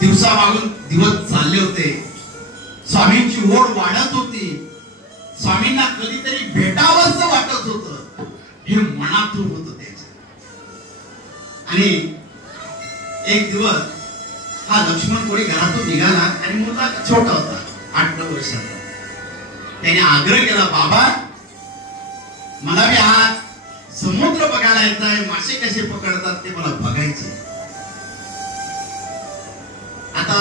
दिवसामागून दिवस चालले होते. स्वामींची ओढ वाढत होती. स्वामींना कधीतरी भेटावंसं वाटत होतं. हे मनातून होतं त्याच्या. आणि एक दिवस हा लक्ष्मण कोळी घरातून निघाला आणि मुलगा छोटा होता, 8-9 वर्षाचा. त्याने आग्रह केला, बाबा मला बी आज समुद्र बघायला येत आहे, मासे कसे पकडतात ते मला बघायचे. आता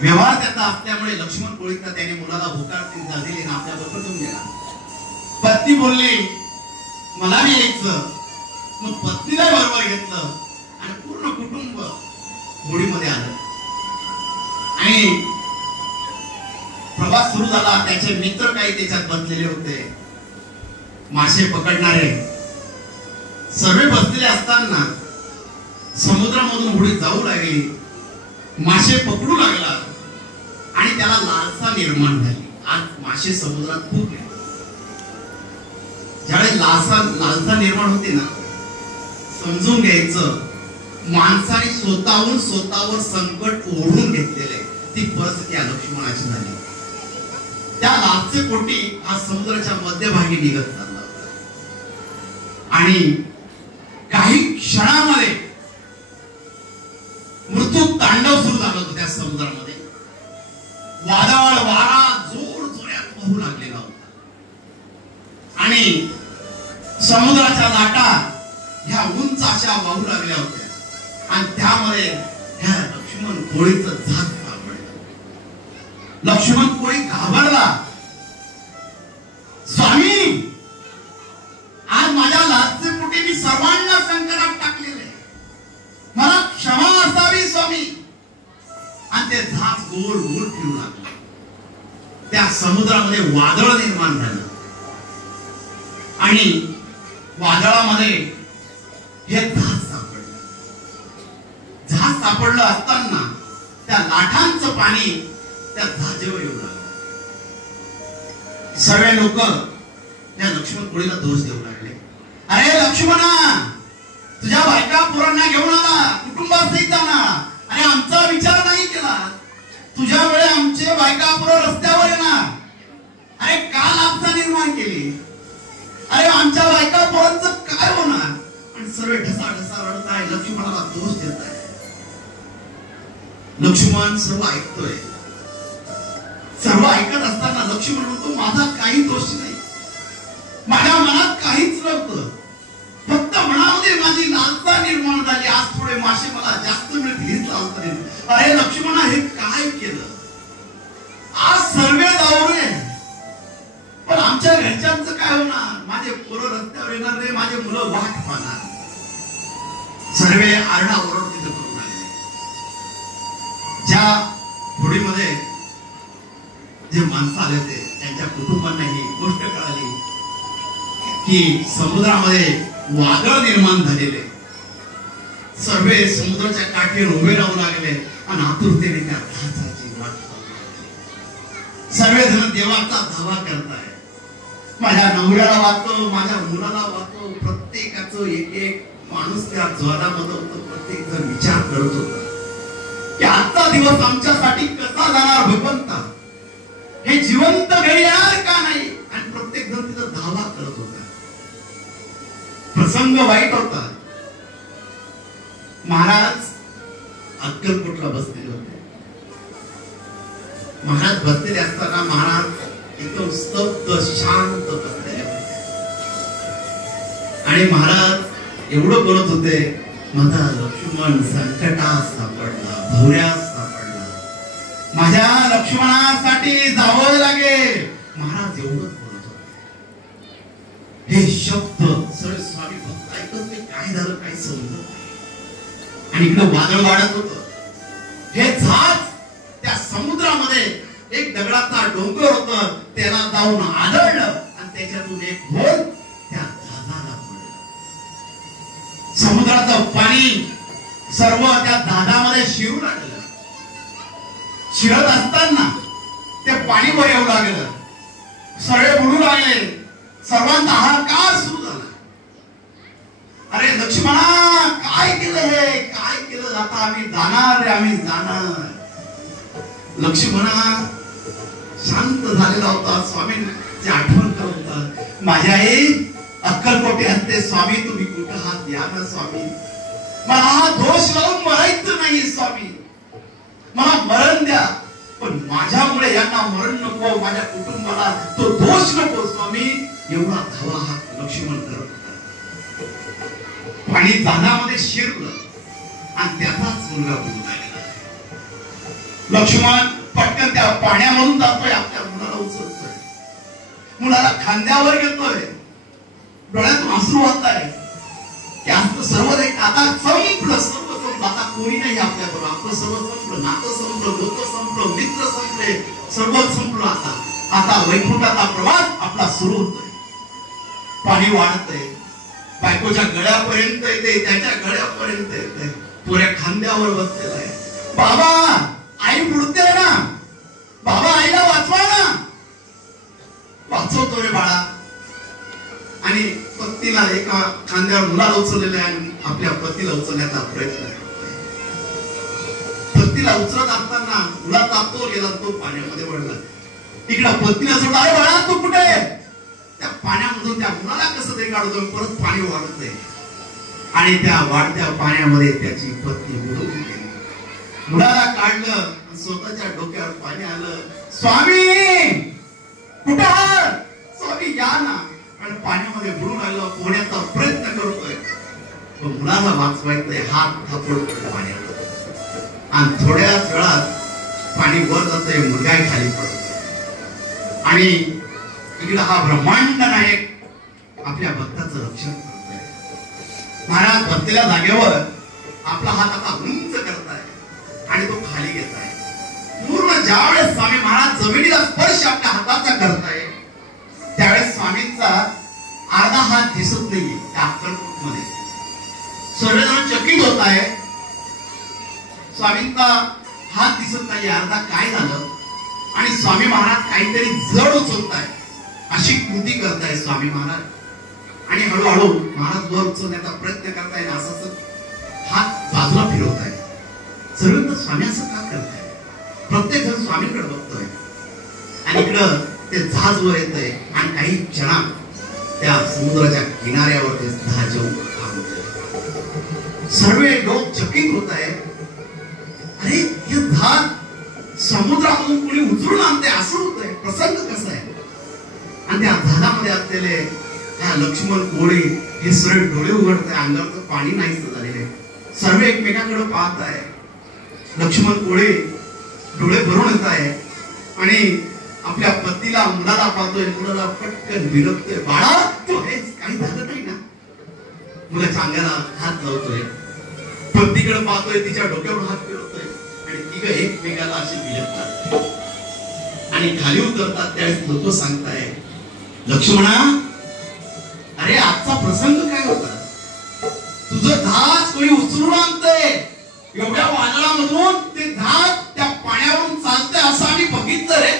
व्यवहार त्याचा असल्यामुळे लक्ष्मण कोळीचा त्याने मुलाला होकार दिली आणि आपल्या बरोबर घेऊन गेला. पत्नी बोलली मला बी यायचं. मग पत्नीला बरोबर घेतलं आणि पूर्ण कुटुंब होडीमध्ये आलं. आणि प्रवास सुरू झाला. त्याचे मित्र काही त्याच्यात बसलेले होते, मासे पकडणारे. सर्व बसलेले असताना समुद्रामधून होडी जाऊ लागली, मासे पकडू लागला आणि त्याला लालसा निर्माण झाली. आज मासे समुद्रात खूप आहेत. ज्यावेळी लालसा निर्माण होते ना, समजून घ्यायचं माणसाने स्वतःवर संकट ओढून घेतलेले. ती परिस्थिती या लक्ष्मणाची झाली. त्या लालसे पोटी हा समुद्राच्या मध्यभागी निघत चालला होता आणि काही क्षणामध्ये मृत्यू तांडव सुरू झालं होतं त्या समुद्रामध्ये. वादळ वारा जोरात वाहू लागलेला होता आणि समुद्राच्या लाटा ह्या उंच अशा वाहू लागल्या होत्या आणि त्यामध्ये ह्या लक्ष्मण कोळीचं झाक सापडलं. लक्ष्मण कोळी घाबरला. स्वामी आज माझ्या लालसे पोटी मी सर्वांना संकटात टाकलेले, मला क्षमा असावी स्वामी. आणि ते झाक गोल गोल फिरू लागले. त्या समुद्रामध्ये वादळ निर्माण झालं आणि वादळामध्ये हे झाक सापडलं. झाक सापडलं असताना त्या लाटांचं पाणी त्या झाजेवर येऊ लागलं. सगळे लोक त्या लक्ष्मण कोळीला दोष देऊ लागले. अरे लक्ष्मणा, तुझ्या बायका पोरांना घेऊन आला, कुटुंबासहित जाणार आणि आमचा विचार नाही केला. तुझ्या वेळे आमचे बायका पोरं रस्त्यावर येणार. अरे का लालसा निर्माण केली? अरे आमच्या बायका पोरांचं काय होणार? आणि सर्व ढसा रडत आहे, लक्ष्मणाला दोष देत आहे. लक्ष्मण सर्व ऐकतोय. सर्व ऐकत असताना लक्ष्मण म्हणतो माझा काही दोष नाही, माझ्या मनात काहीच नव्हतं, फक्त मनामध्ये माझी लालसा निर्माण झाली. आज थोडे मासे मला जास्त मिळतील लालसा निर्माण. अरे लक्ष्मणा, हे काय केलं? आज सर्व दावरे, पण आमच्या घरच्यांचं काय होणार? माझे पोरं रस्त्यावर येणार नाही, माझे मुलं वाट पाहणार. सर्वे आरडाओरड तिथे करून आले. ज्या होडीमध्ये जे माणसं आले होते त्यांच्या कुटुंबांना ही गोष्ट कळाली की समुद्रामध्ये वादळ निर्माण झालेले. सर्वे समुद्राच्या काठीवर उभे राहू लागले आणि आतुरतेने त्या जहाजाची वाट पाहू लागले. सर्वजण देवाचा धावा करताय. माझ्या नवऱ्याला वाचतो, माझ्या मुलाला वाचतो. प्रत्येकाचं एक एक माणूस त्या ज्वालामध्ये होतं. प्रत्येक जण विचार करत होता की आजचा दिवस आमच्यासाठी कसा जाणार भगवंता, हे जिवंत घरी येणार का नाही? आणि प्रत्येक जण तिचा धावा करत होता. प्रसंग वाईट होता. महाराज अक्कलकोटला बसलेले होते. महाराज बसलेले असताना महाराज एकदम स्तब्ध शांत बसलेले होते आणि महाराज एवढं बोलत होते, माझा लक्ष्मण संकटात सापडला, भोवऱ्यात सापडला, माझ्या लक्ष्मणासाठी जावं लागेल. महाराज एवढं बोलत होते. हे शब्द सर स्वामी भक्त ऐकत नाही. काय झालं काही समजत नाही. आणि इकडे वादळ वाढत होत. हे झाज त्या समुद्रामध्ये एक दगडाचा डोंगर होत, त्याला जाऊन आदळलं आणि त्याच्यातून एक होल त्या जहाजाला पडलं. समुद्राचं पाणी सर्व त्या जहाजामध्ये शिरू लागलं. शिरत असताना ते पाणी वर येऊ लागलं. सगळे बुडू लागले. सर्वांचा हाहाकार सुरू झाला. अरे लक्ष्मणा, काय केलं हे? काय केलं? आता आम्ही जाणार रे, आम्ही जाणार. लक्ष्मणा शांत झालेला होता, स्वामींची आठवण करत होता. माझ्या आई अक्कलकोटे असते, स्वामी तुम्ही कुठं हात द्या ना स्वामी, मला हा दोष लावून मरायचं नाही स्वामी, मला मरण द्या, पण माझ्यामुळे यांना मरण नको, माझ्या कुटुंबाला तो दोष नको स्वामी. एवढा धावा हा लक्ष्मण करत होता. पाणी जाण्यामध्ये शिरलं आणि त्याचाच मुलगा बुडून राहिला. लक्ष्मण पटकन त्या पाण्यामधून जातोय, आपल्या मुलाला उचलतोय, मुलाला खांद्यावर घेतोय, डोळ्यातून अश्रू वाहत आहे. त्यात सर्व आता संपलं, सर्व संपलं, आता कोणी नाही आपल्याबरोबर, आपलं सर्व संपलं, नातं संपलं, लोक संपलं, मित्र संपले, सर्व संपलं. आता वैकुंठाचा प्रवास आपला सुरू होतोय. पाणी वाढतंय, बायकोच्या गळ्यापर्यंत येते, त्याच्या गळ्यापर्यंत येते, पुऱ्या खांद्यावर बसलेला आहे. बाबा आई बुडते ना, बाबा आईला वाचवा ना. वाचवतो रे बाळा. आणि पत्नीला एका खांद्यावर मुलाला उचललेलं आहे आणि आपल्या पतीला उचलण्याचा प्रयत्न करतोय. पतीला उचलत असताना मुलाचा तो गेला, तो पाण्यामध्ये पडला. इकडे पत्नीला सोडला, अरे बाळा तू कुठे आहे? त्या पाण्यामधून त्या मुलाला कसं तरी काढतो, परत पाणी वाढत आहे आणि त्या वाढत्या पाण्यामध्ये त्याची पत्नी बुडून गेली. मुलाला काढलं, स्वतःच्या डोक्यावर पाणी आलं. स्वामी कुठे आहात? स्वामी या ना. आणि पाण्यामध्ये बुडून आलं, पोहण्याचा प्रयत्न करतोय, पण मुलाला वाचवायचंय, हात थापडतोय पाण्यात आणि थोड्याच वेळात पाणी वर जातंय, मुलगा खाली पडतोय आणि इकडे हा ब्रह्मांड नायक आपल्या भक्ताचं रक्षण करतोय. महाराज भक्तीला जागेवर आपला हात आता उंच करताय आणि तो खाली घेताय. पूर्ण ज्यावेळेस स्वामी महाराज जमिनीला स्पर्श आपल्या हाताचा करताय, त्यावेळेस स्वामींचा अर्धा हात दिसत नाहीये. त्या अक्कलकोट मध्ये सर्वजण चकित होत आहे, स्वामींचा हात दिसत नाही, अर्धा काय झालं. आणि स्वामी महाराज काहीतरी जड उचलताय, अशी कृती करताय स्वामी महाराज. आणि हळूहळू महाराज वर उचलण्याचा प्रयत्न करताय, असं हात बाजूला फिरवताय. सर्वजण स्वामी असं का करताय? प्रत्येक जण स्वामींकडे बघतोय आणि इकडं ते जहाज वर येतंय आणि काही क्षणात त्या समुद्राच्या किनाऱ्यावर ते जहाज येऊन थांबतंय. सर्व लोक चकित होत आहे, अरे हे जहाज समुद्रामधून कोणी उचलून आणते, असं होतंय, प्रसंग कसा आहे. आणि त्या जहाजामध्ये असलेले त्या लक्ष्मण कोळी हे सरळ डोळे उघडत आहे, अंगावरचं पाणी नाहीच झालेले. सर्व एकमेकांकडे पाहत आहे. लक्ष्मण कोळी डोळे भरून येत आहे आणि आपल्या पतीला मुलाला पाहतोय, मुलाला पटकन विरकतोय. बाळा तू हेच काही झालं नाही ना? मुलाच्या अंगाला हात लावतोय, पतीकडे पाहतोय, तिच्या डोक्यावर हात फिरवतोय आणि तिघं एकमेकाला असे विरकतात आणि खाली उतरतात. त्यावेळेस लोक सांगताय, लक्ष्मणा अरे आजचा प्रसंग काय होता? तुझं जहाज कोणी उचलून आणतंय, एवढ्या वादळामधून ते जहाज त्या पाण्यावरून चालतंय असं आम्ही बघितलं रे.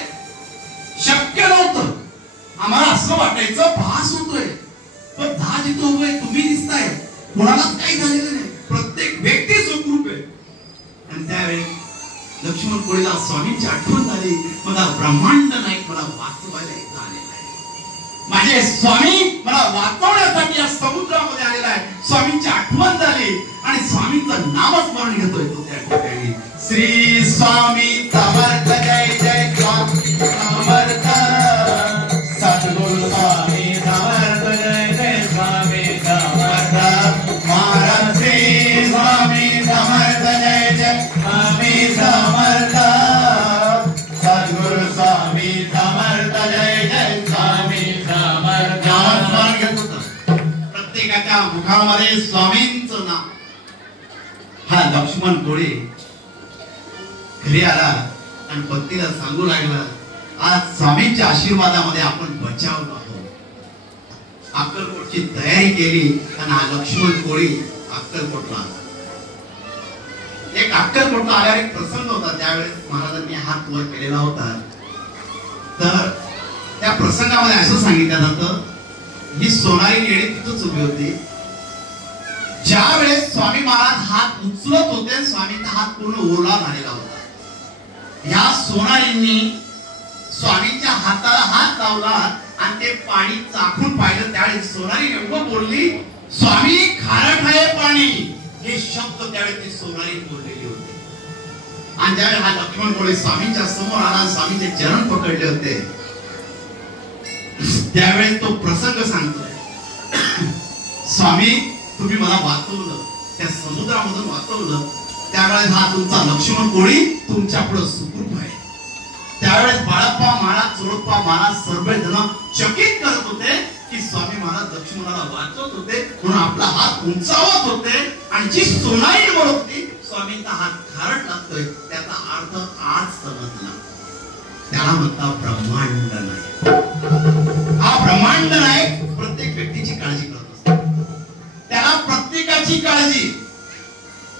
शक्य नव्हतं, आम्हाला असं वाटायचं भास होतोय, पण जहाज इथं उभं, तुम्ही दिसताय, कोणालाच काही झालेलं नाही, प्रत्येक व्यक्ती सुखरूप आहे. आणि त्यावेळी लक्ष्मण कोळीला स्वामींची आठवण झाली, मला ब्रह्मांड नायक मला वाचवायला इथं आलेला आहे, माझे स्वामी मला वाचवण्यासाठी या समुद्रामध्ये आलेला आहे. स्वामींची आठवण झाली आणि स्वामींचं नामस्मरण घेतोय तो त्या ठिकाणी. श्री स्वामी समर्थ, जय जय स्वामी समर्थ, सद्गुरु स्वामी समर्थ, जय जय स्वामी समर्थ, महाराज श्री स्वामी समर्थ, जय जय स्वामी समर्थ, सद्गुरु स्वामी समर्थ, जय जय स्वामी समर्थ. नामस्मरण घेत होता, प्रत्येकाच्या मुखामध्ये स्वामींचं नाम. हा लक्ष्मण कोळी घरी आला आणि पत्नीला सांगू लागला, आज स्वामींच्या आशीर्वादामध्ये आपण बचावलो आहोत. अक्कलकोटची तयारी केली आणि हा लक्ष्मण कोळी अक्कलकोटला आला. एक अक्कलकोटला आल्यावर एक प्रसंग होता, त्यावेळेस महाराजांनी हात वर केलेला होता. तर त्या प्रसंगामध्ये असं सांगितलं जातं, ही सोनारी लेडी तिथंच उभी होती. ज्या वेळेस स्वामी महाराज हात उचलत होते, स्वामींचा हात पूर्ण ओला झालेला होता. ह्या सोनारींनी स्वामींच्या हाताला हात लावला आणि ते पाणी चाखून पाहिलं. त्यावेळी सोनारी एवढं बोलली, स्वामी खारट आहे पाणी, हे शब्द त्यावेळी ती सोनारी बोललेली होती. आणि ज्यावेळी हा लक्ष्मण कोळी स्वामींच्या समोर आला, स्वामींचे चरण पकडले होते, त्यावेळेस तो प्रसंग सांगतोय, स्वामी तुम्ही मला वाचवलं, त्या समुद्रामधून वाचवलं, त्यावेळेस हा तुमचा लक्ष्मण कोळी तुमच्या पुढे सुखरूप आहे. त्यावेळेस बाळप्पा महाराज, चोळप्पा महाराज सर्वजण चकित करत होते की स्वामी महाराज लक्ष्मणाला वाचवत होते म्हणून आपला हात उंचावत होते. आणि जी सोनारी बोलत होती स्वामींचा हात खारट लागतोय, त्याचा अर्थ आज समजला. त्याला म्हणतात ब्रह्मांड नाही. हा ब्रह्मांड नाही, प्रत्येक व्यक्तीची काळजी करत असतो. त्याला प्रत्येकाची काळजी,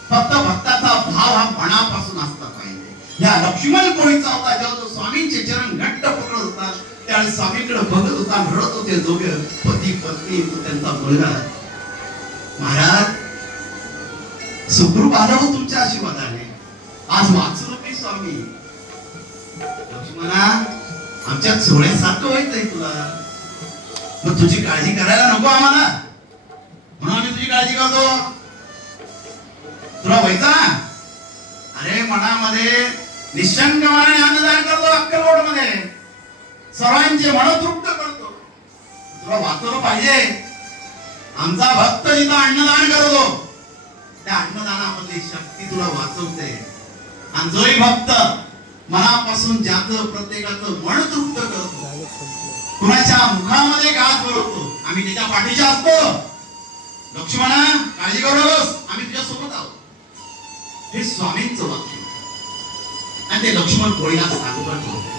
फक्त भक्ताचा भाव हा मनापासून असला पाहिजे. या लक्ष्मण कोळीचा होता, जेव्हा तो स्वामींचे चरण घट्ट पकडत होता, त्यावेळी स्वामींकडे बघत होता, रडत होते दोघे पती पत्नी, त्यांचा मुलगा. महाराज सुखरूप आलो हो तुमच्या आशीर्वादाने, आज वाचलो मी स्वामी. लक्ष्मणा आमच्या चोळ्यासारखं व्हायचंय तुला, मग तुझी काळजी करायला नको आम्हाला, म्हणून आम्ही तुझी काळजी करतो. तुला व्हायचं ना, अरे मनामध्ये निशंक मनाने अन्नदान करतो, अक्कलकोट मध्ये सर्वांचे मन तृप्त करतो. तुला वाचवलं पाहिजे. आमचा भक्त जिथं अन्नदान करतो, त्या अन्नदानामधली शक्ती तुला वाचवते. आणि जोही भक्त मनापासून ज्याचं प्रत्येकाचं मन तृप्त करतो, कुणाच्या मुखामध्ये घास भरवतो, आम्ही त्याच्या पाठीशी असतो. लक्ष्मणा काळजी करू नकोस, आम्ही तुझ्या सोबत आहोत. हे स्वामींचं वाक्य. आणि ते लक्ष्मण कोळीला सांगत होते,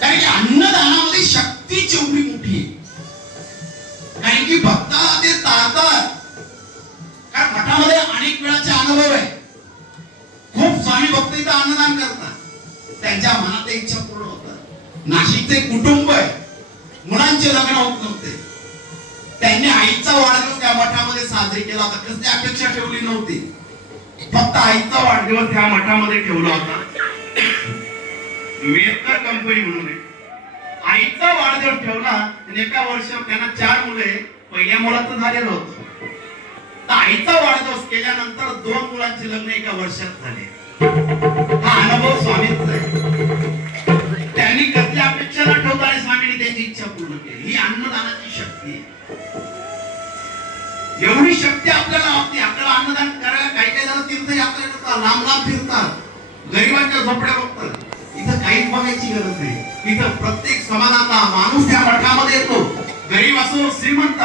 कारण की अन्नदानामध्ये शक्ती जेवढी मोठी, कारण की भक्ताला ते तारतात. कारण मठामध्ये अनेक वेळाचे अनुभव आहे, खूप स्वामी भक्त इथं अन्नदान करतात, त्यांच्या मनात इच्छा पूर्ण होतात. नाशिकचे कुटुंब आहे, मुलांचे लग्न होत नव्हते, त्यांनी आईचा वाढदिवस त्या मठामध्ये साजरी केला होता. कसली अपेक्षा ठेवली नव्हती, फक्त आईचा वाढदिवस त्या मठामध्ये ठेवला होता. वेदकर कंपनी म्हणून आईचा वाढदिवस ठेवला. एका वर्षात त्यांना 4 मुले, पहिल्या मुलाचं झालेलं होतं. तर आईचा वाढदिवस केल्यानंतर 2 मुलांचे लग्न एका वर्षात झाले. हा अनुभव स्वामींचा आहे. त्यांनी कसली अपेक्षा न ठेवता आणि स्वामींनी त्यांची इच्छा पूर्ण केली. ही अन्नदानाची शक्ती आहे. एवढी शक्ती आपल्याला लागते. आपल्याला अन्नदान करायला काही काही जण तीर्थयात्रा करतात, लांब लांब फिरतात, गरिबांच्या झोपड्या बघतात. इथं काहीच बघायची गरज नाही. इथं प्रत्येक समाजाचा माणूस त्या मठामध्ये येतो, गरीब असो श्रीमंत